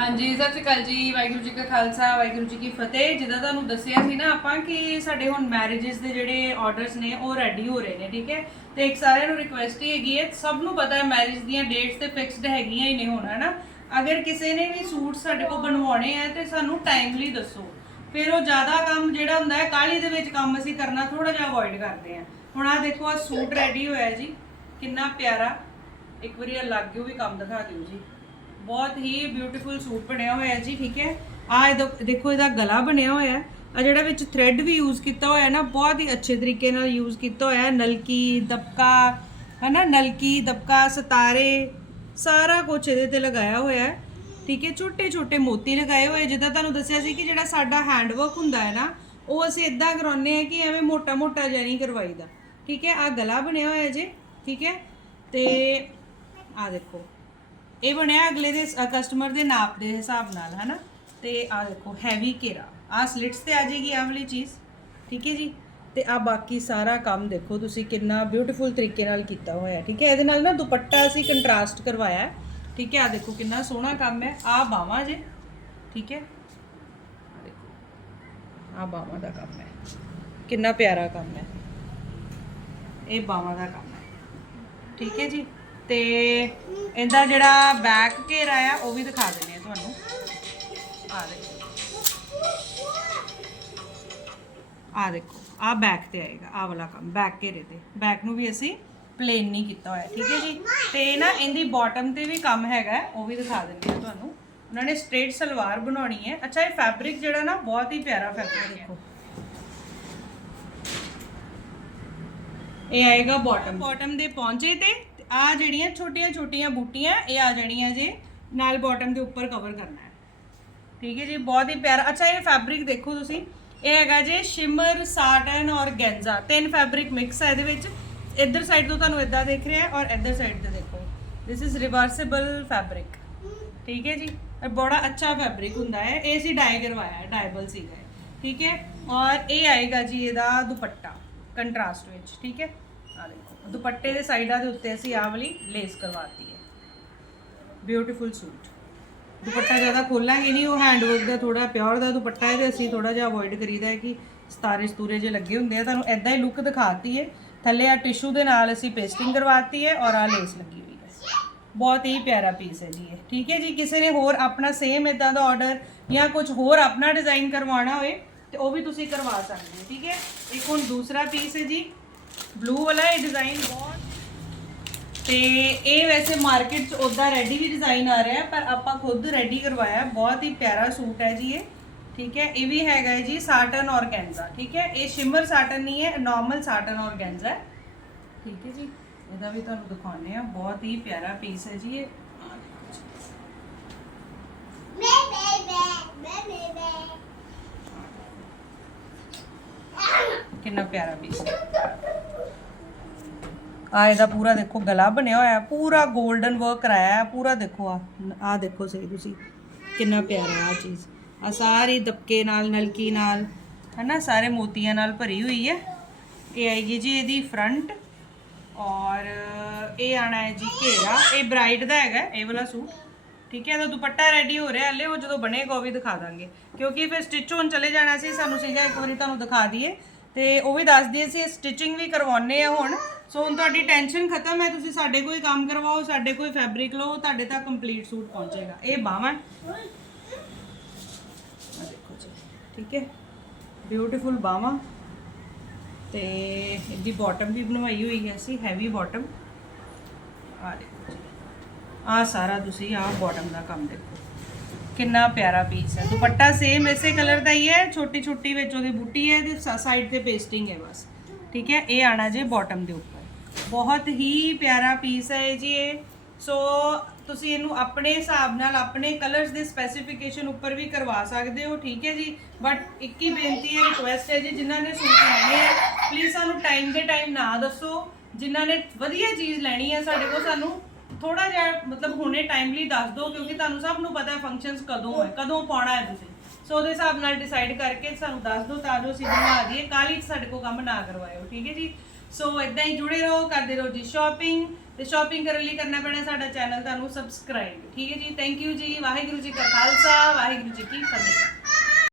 ਹਾਂਜੀ, ਸਤਿ ਸ਼੍ਰੀ ਅਕਾਲ ਜੀ, ਵਾਹਿਗੁਰੂ ਜੀ ਕਾ ਖਾਲਸਾ, ਵਾਹਿਗੁਰੂ ਜੀ ਕੀ ਫਤਿਹ। ਜਿੱਦਾਂ ਤੁਹਾਨੂੰ ਦੱਸਿਆ ਸੀ ਨਾ ਆਪਾਂ ਕਿ ਸਾਡੇ ਹੁਣ ਮੈਰਿਜਸ ਦੇ ਜਿਹੜੇ ਆਰਡਰਸ ਨੇ, ਉਹ ਰੈਡੀ ਹੋ ਰਹੇ ਨੇ, ਠੀਕ ਹੈ? ਤੇ ਇੱਕ ਸਾਰਿਆਂ ਨੂੰ ਰਿਕੁਐਸਟ ਹੀ ਹੈਗੀ ਹੈ, ਸਭ ਨੂੰ ਪਤਾ ਹੈ ਮੈਰਿਜ ਦੀਆਂ ਡੇਟਸ ਤੇ ਫਿਕਸਡ ਹੈਗੀਆਂ ਹੀ ਨੇ ਹੁਣ, ਹਨਾ? ਅਗਰ ਕਿਸੇ ਨੇ ਵੀ ਸੂਟ ਸਾਡੇ ਕੋਲ ਬਣਵਾਉਣੇ ਆ, ਤੇ ਸਾਨੂੰ ਟਾਈਮਲੀ ਦੱਸੋ। ਫਿਰ ਉਹ ਜ਼ਿਆਦਾ ਕੰਮ ਜਿਹੜਾ ਹੁੰਦਾ ਹੈ ਕਾਹਲੀ ਦੇ ਵਿੱਚ ਕੰਮ ਅਸੀਂ ਕਰਨਾ ਥੋੜਾ ਜਿਹਾ ਅਵੋਇਡ ਕਰਦੇ ਆ ਹੁਣ ਆ ਦੇਖੋ ਆ ਸੂਟ ਰੈਡੀ ਹੋਇਆ ਜੀ, ਕਿੰਨਾ ਪਿਆਰਾ। ਇੱਕ ਵਾਰੀ ਅਲੱਗ ਵੀ ਕੰਮ ਦਿਖਾ ਦਿਓ ਜੀ। ਬਹੁਤ ਹੀ ਬਿਊਟੀਫੁਲ ਸੂਟ ਬਣਿਆ ਹੋਇਆ ਹੈ ਜੀ, ਠੀਕ ਹੈ? ਆ ਦੇਖੋ ਇਹਦਾ ਗਲਾ ਬਣਿਆ ਹੋਇਆ ਹੈ। ਆ ਜਿਹੜਾ ਵਿੱਚ ਥ੍ਰੈਡ ਵੀ ਯੂਜ਼ ਕੀਤਾ ਹੋਇਆ ਹੈ ਨਾ, ਬਹੁਤ ਹੀ ਅੱਛੇ ਤਰੀਕੇ ਨਾਲ ਯੂਜ਼ ਕੀਤਾ ਹੋਇਆ ਹੈ। ਨਲਕੀ, ਦਬਕਾ, ਹਨਾ? ਨਲਕੀ, ਦਬਕਾ, ਸਤਾਰੇ, ਸਾਰਾ ਕੁਝ ਇਹਦੇ ਤੇ ਲਗਾਇਆ ਹੋਇਆ ਹੈ। ਠੀਕ ਹੈ? ਛੋਟੇ ਛੋਟੇ ਮੋਤੀ ਲਗਾਏ ਹੋਏ ਜਿੱਦਾਂ ਤੁਹਾਨੂੰ ਦੱਸਿਆ ਸੀ ਕਿ ਜਿਹੜਾ ਸਾਡਾ ਹੈਂਡਵਰਕ ਹੁੰਦਾ ਹੈ ਨਾ, ਉਹ ਅਸੀਂ ਇਦਾਂ ਕਰਾਉਂਦੇ ਆ ਕਿ ਐਵੇਂ ਮੋਟਾ ਮੋਟਾ ਜਿਹਾ ਨਹੀਂ ਕਰਵਾਈਦਾ। ਠੀਕ ਹੈ? ਆ ਗਲਾ ਬਣਿਆ ਹੋਇਆ ਜੀ, ਠੀਕ ਹੈ? ਤੇ ਆ ਦੇਖੋ। ਇਹ ਬਣਿਆ ਅਗਲੇ ਦੇ ਕਸਟਮਰ ਦੇ ਨਾਪ ਦੇ ਹਿਸਾਬ ਨਾਲ ਹਨਾ? ਤੇ ਆ ਦੇਖੋ ਹੈਵੀ ਘੇਰਾ। ਆ ਸਲਿਟਸ ਤੇ ਆ ਜਾਏਗੀ ਆਹ ਵਾਲੀ ਚੀਜ਼ ਠੀਕ ਹੈ ਜੀ? ਤੇ ਆ ਬਾਕੀ ਸਾਰਾ ਕੰਮ ਦੇਖੋ ਤੁਸੀਂ ਕਿੰਨਾ ਬਿਊਟੀਫੁਲ ਤਰੀਕੇ ਨਾਲ ਕੀਤਾ ਹੋਇਆ ਹੈ, ਠੀਕ ਹੈ? ਇਹਦੇ ਨਾਲ ਨਾ ਦੁਪੱਟਾ ਅਸੀਂ ਕੰਟਰਾਸਟ ਕਰਵਾਇਆ ਹੈ ਠੀਕ ਹੈ? ਆ ਦੇਖੋ ਕਿੰਨਾ ਸੋਹਣਾ ਕੰਮ ਹੈ। ਆ ਬਾਵਾਂ ਜੇ ਠੀਕ ਹੈ? ਆ ਦੇਖੋ ਬਾਵਾਂ ਦਾ ਕੰਮ ਹੈ। ਕਿੰਨਾ ਪਿਆਰਾ ਕੰਮ ਹੈ। ਇਹ ਬਾਵਾਂ ਦਾ ਕੰਮ ਹੈ। ਠੀਕ ਹੈ ਜੀ? ਤੇ ਇਹਦਾ ਜਿਹੜਾ ਬੈਕ ਘੇਰਾ ਆ ਉਹ ਵੀ ਦਿਖਾ ਦਿੰਦੇ ਆ ਤੁਹਾਨੂੰ। ਆ ਦੇਖੋ। ਆ ਦੇਖੋ ਆ ਬੈਕ ਤੇ ਆਏਗਾ ਆ ਵਾਲਾ ਕੰਮ ਬੈਕ ਘੇਰੇ ਤੇ। ਬੈਕ ਨੂੰ ਵੀ ਅਸੀਂ ਪਲੇਨ ਨਹੀਂ ਕੀਤਾ ਹੋਇਆ ਠੀਕ ਹੈ ਜੀ? ਤੇ ਨਾ ਇਹਦੀ ਬਾਟਮ ਤੇ ਵੀ ਕੰਮ ਹੈਗਾ ਉਹ ਵੀ ਦਿਖਾ ਦਿੰਦੇ ਆ ਤੁਹਾਨੂੰ। ਉਹਨਾਂ ਨੇ ਸਟ੍ਰੇਟ ਸਲਵਾਰ ਬਣਾਉਣੀ ਹੈ। ਅੱਛਾ ਇਹ ਫੈਬਰਿਕ ਜਿਹੜਾ ਨਾ ਬਹੁਤ ਹੀ ਪਿਆਰਾ ਫੈਬਰਿਕ ਹੈ। ਇਹ ਆਏਗਾ ਬਾਟਮ ਬਾਟਮ ਦੇ ਪਹੁੰਚੇ ਤੇ ਆ ਜਿਹੜੀਆਂ ਛੋਟੀਆਂ ਛੋਟੀਆਂ ਬੂਟੀਆਂ, ਇਹ ਆ ਜਾਣੀਆਂ ਜੇ, ਨਾਲ ਬਾਟਮ ਦੇ ਉੱਪਰ ਕਵਰ ਕਰਨਾ ਹੈ। ਠੀਕ ਹੈ ਜੀ, ਬਹੁਤ ਹੀ ਪਿਆਰਾ। ਅੱਛਾ, ਇਹ ਫੈਬਰਿਕ ਦੇਖੋ ਤੁਸੀਂ। ਇਹ ਹੈਗਾ ਜੇ ਸ਼ਿਮਰ ਸਾਟਨ ਔਰ ਗੈਂਜ਼ਾ। ਤਿੰਨ ਫੈਬਰਿਕ ਮਿਕਸ ਹੈ ਇਹਦੇ ਵਿੱਚ। ਇੱਧਰ ਸਾਈਡ ਤੋਂ ਤੁਹਾਨੂੰ ਇਦਾਂ ਦਿਖ ਰਿਹਾ ਔਰ ਇੱਧਰ ਸਾਈਡ ਤੇ ਦੇਖੋ। ਥਿਸ ਇਜ਼ ਰਿਵਰਸੇਬਲ ਫੈਬਰਿਕ ਠੀਕ ਹੈ ਜੀ? ਇਹ ਬੜਾ ਅੱਛਾ ਫੈਬਰਿਕ ਹੁੰਦਾ ਹੈ। ਇਹ ਸੀ ਡਾਈ ਕਰਵਾਇਆ ਹੈ ਡਾਈਬਲ ਸੀਗਾ ਠੀਕ ਹੈ? ਔਰ ਇਹ ਆਏਗਾ ਜੀ ਇਹਦਾ ਦੁਪੱਟਾ ਕੰਟਰਾਸਟ ਵਿੱਚ। ਠੀਕ ਹੈ? ਆ ਦੇਖੋ ਦੁਪੱਟੇ ਦੇ ਸਾਈਡਾਂ ਦੇ ਉੱਤੇ ਅਸੀਂ ਆਹ ਵਾਲੀ ਲੇਸ ਕਰਵਾਤੀ ਹੈ। ਬਿਊਟੀਫੁਲ ਸੂਟ ਦੁਪੱਟਾ ਜ਼ਿਆਦਾ ਖੋਲਾਂਗੇ ਨਹੀਂ, ਉਹ ਹੈਂਡਵਰਕ ਦਾ ਥੋੜਾ ਪਿਓਰ ਦਾ ਦੁਪੱਟਾ ਹੈ ਤੇ ਅਸੀਂ ਥੋੜਾ ਜਿਹਾ ਅਵੋਇਡ ਕਰੀਦਾ ਹੈ ਕਿ ਸਤਾਰੇ ਸਤੂਰੇ ਜੇ ਲੱਗੇ ਹੁੰਦੇ ਆ, ਤੁਹਾਨੂੰ ਐਦਾਂ ਹੀ ਲੁੱਕ ਦਿਖਾਤੀ ਹੈ। ਥੱਲੇ ਆ ਟਿਸ਼ੂ ਦੇ ਨਾਲ ਅਸੀਂ ਪੇਸਟਿੰਗ ਕਰਵਾਤੀ ਹੈ ਔਰ ਆ ਲੇਸ ਲੱਗੀ ਹੋਈ ਹੈ। ਬਹੁਤ ਹੀ ਪਿਆਰਾ ਪੀਸ ਹੈ ਜੀ ਇਹ। ਠੀਕ ਹੈ ਜੀ, ਕਿਸੇ ਨੇ ਹੋਰ ਆਪਣਾ ਸੇਮ ਇਦਾਂ ਦਾ ਆਰਡਰ ਜਾਂ ਕੁਝ ਹੋਰ ਆਪਣਾ ਡਿਜ਼ਾਈਨ ਕਰਵਾਉਣਾ ਹੋਏ ਤੇ ਉਹ ਵੀ ਤੁਸੀਂ ਕਰਵਾ ਸਕਦੇ ਹੋ। ਠੀਕ ਹੈ, ਇੱਕ ਹੁਣ ਦੂਸਰਾ ਪੀਸ ਹੈ ਜੀ। ਬਲੂ ਵਾਲਾ ਇਹ ਡਿਜ਼ਾਈਨ ਬਹੁਤ ਤੇ ਇਹ ਵੈਸੇ ਮਾਰਕੀਟ 'ਚ ਉਦਾਂ ਰੈਡੀ ਵੀ ਡਿਜ਼ਾਈਨ ਆ ਰਿਹਾ ਪਰ ਆਪਾਂ ਖੁਦ ਰੈਡੀ ਕਰਵਾਇਆ। ਬਹੁਤ ਹੀ ਪਿਆਰਾ ਸੂਟ ਹੈ ਜੀ ਇਹ। ਠੀਕ ਹੈ? ਇਹ ਵੀ ਹੈਗਾ ਹੈ ਜੀ ਸਾਟਨ ਔਰਗੈਂਜ਼ਾ ਠੀਕ ਹੈ? ਇਹ ਸ਼ਿਮਰ ਸਾਟਨ ਨਹੀਂ ਹੈ ਨਾਰਮਲ ਸਾਟਨ ਔਰਗੈਂਜ਼ਾ ਹੈ। ਠੀਕ ਹੈ ਜੀ? ਇਹਦਾ ਵੀ ਤੁਹਾਨੂੰ ਦਿਖਾਉਂਦੇ ਆ ਬਹੁਤ ਹੀ ਪਿਆਰਾ ਪੀਸ ਹੈ ਜੀ ਇਹ। ਕਿੰਨਾ ਪਿਆਰਾ ਪੀਸ ਹੈ। ਆ ਇਹਦਾ ਪੂਰਾ ਦੇਖੋ ਗਲਾ ਬਣਿਆ ਹੋਇਆ, ਪੂਰਾ 골ਡਨ ਵਰਕ ਕਰਾਇਆ ਹੈ, ਪੂਰਾ ਦੇਖੋ ਆ ਆ ਦੇਖੋ ਸਹੀ ਤੁਸੀਂ, ਕਿੰਨਾ ਪਿਆਰਾ ਆ ਚੀਜ਼। ਆ ਸਾਰੀ ਦਬਕੇ ਨਾਲ, ਨਲਕੀ ਨਾਲ, ਹਨਾ, ਸਾਰੇ ਮੋਤੀਆਂ ਨਾਲ ਭਰੀ ਹੋਈ ਹੈ। ਇਹ ਆਏਗੀ ਜੀ ਇਹਦੀ ਫਰੰਟ ਔਰ ਇਹ ਆਣਾ ਹੈ ਜੀ ਘੇਰਾ, ਇਹ ਬ੍ਰਾਈਡ ਦਾ ਹੈਗਾ, ਇਹ ਵਾਲਾ ਸੂਟ। ਠੀਕ ਹੈ, ਇਹਦਾ ਦੁਪੱਟਾ ਰੈਡੀ ਹੋ ਰਿਹਾ, ਹਲੇ ਉਹ ਜਦੋਂ ਬਣੇਗਾ ਉਹ ਵੀ ਦਿਖਾ ਦਾਂਗੇ। ਕਿਉਂਕਿ ਫਿਰ ਸਟਿਚ ਹੋਣ ਚਲੇ ਜਾਣਾ ਸੀ, ਸਾਨੂੰ ਸੀਗਾ ਇੱਕ ਵਾਰੀ ਤੁਹਾਨੂੰ ਦਿਖਾ ਦਈਏ। ਤੇ ਉਹ ਵੀ ਦੱਸਦੀ ਅਸੀਂ ਸਟਿਚਿੰਗ ਵੀ ਕਰਵਾਉਣੇ ਆ ਹੁਣ। ਸੋ ਹੁਣ ਤੁਹਾਡੀ ਟੈਨਸ਼ਨ ਖਤਮ ਹੈ, ਤੁਸੀਂ ਸਾਡੇ ਕੋਈ ਕੰਮ ਕਰਵਾਓ, ਸਾਡੇ ਕੋਈ ਫੈਬਰਿਕ ਲਓ, ਤੁਹਾਡੇ ਤੱਕ ਕੰਪਲੀਟ ਸੂਟ ਪਹੁੰਚੇਗਾ। ਇਹ ਬਾਹਾਂ ਦੇਖੋ ਜੀ, ਠੀਕ ਹੈ? ਬਿਊਟੀਫੁਲ ਬਾਹਾਂ ਤੇ ਇਹਦੀ ਬਾਟਮ ਵੀ ਬਣਵਾਈ ਹੋਈ ਹੈ ਸੀ ਹੈਵੀ ਬਾਟਮ ਆ ਦੇਖੋ ਜੀ। ਆ ਸਾਰਾ ਤੁਸੀਂ ਆ ਬਾਟਮ ਦਾ ਕੰਮ ਦੇਖੋ। ਕਿੰਨਾ ਪਿਆਰਾ ਪੀਸ ਹੈ। ਦੁਪੱਟਾ ਸੇਮ ਇਸੇ ਕਲਰ ਦਾ ਹੀ ਹੈ ਛੋਟੀ ਛੋਟੀ ਵਿੱਚ ਉਹਦੀ ਬੂਟੀ ਹੈ ਤੇ ਸਾਈਡ ਤੇ ਪੇਸਟਿੰਗ ਹੈ ਬਸ। ਠੀਕ ਹੈ? ਇਹ ਆਣਾ ਜੇ ਬਾਟਮ ਦੇ ਉੱਪਰ। ਬਹੁਤ ਹੀ ਪਿਆਰਾ ਪੀਸ ਹੈ ਇਹ ਜੀ ਇਹ। ਸੋ ਤੁਸੀਂ ਇਹਨੂੰ ਆਪਣੇ ਹਿਸਾਬ ਨਾਲ ਆਪਣੇ ਕਲਰਸ ਦੇ ਸਪੈਸੀਫਿਕੇਸ਼ਨ ਉੱਪਰ ਵੀ ਕਰਵਾ ਸਕਦੇ ਹੋ, ਠੀਕ ਹੈ ਜੀ? ਬਟ ਇੱਕ ਹੀ ਬੇਨਤੀ ਹੈ ਰਿਕੁਐਸਟ ਹੈ ਜੀ, ਜਿਨ੍ਹਾਂ ਨੇ ਸੂਟ ਲੈਣੇ ਹੈ ਪਲੀਜ਼ ਸਾਨੂੰ ਟਾਈਮ ਦੇ ਟਾਈਮ ਨਾ ਦੱਸੋ। ਜਿਨ੍ਹਾਂ ਨੇ ਵਧੀਆ ਚੀਜ਼ ਲੈਣੀ ਹੈ ਸਾਡੇ ਕੋਲ ਸਾਨੂੰ ਥੋੜਾ ਜਿਹਾ ਮਤਲਬ ਹੁਣੇ ਟਾਈਮਲੀ ਦੱਸ ਦਿਓ, ਕਿਉਂਕਿ ਤੁਹਾਨੂੰ ਸਭ ਨੂੰ ਪਤਾ ਹੈ ਫੰਕਸ਼ਨਸ ਕਦੋਂ ਹੈ, ਕਦੋਂ ਪਾਉਣਾ ਹੈ ਤੁਸੀਂ। ਸੋ ਉਹਦੇ ਹਿਸਾਬ ਨਾਲ ਡਿਸਾਈਡ ਕਰਕੇ ਸਾਨੂੰ ਦੱਸ ਦਿਓ, ਤਾਂ ਜੋ ਅਸੀਂ ਬਣਵਾ ਦਈਏ। ਕਾਲੀ 'ਚ ਸਾਡੇ ਕੋਲ ਕੰਮ ਨਾ ਕਰਵਾਇਓ, ਠੀਕ ਹੈ ਜੀ? ਸੋ ਇਦਾਂ ਹੀ ਜੁੜੇ ਰਹੋ, ਕਰਦੇ ਰਹੋ ਜੀ ਸ਼ਾਪਿੰਗ ਤੇ ਸ਼ਾਪਿੰਗ ਕਰਨ ਲਈ ਕਰਨਾ ਪੈਣਾ ਸਾਡਾ ਚੈਨਲ ਤੁਹਾਨੂੰ ਸਬਸਕ੍ਰਾਈਬ ਠੀਕ ਹੈ ਜੀ? ਥੈਂਕ ਯੂ ਜੀ, ਵਾਹਿਗੁਰੂ ਜੀ ਕਾ ਖਾਲਸਾ, ਵਾਹਿਗੁਰੂ ਜੀ ਕੀ ਫਤਿਹ।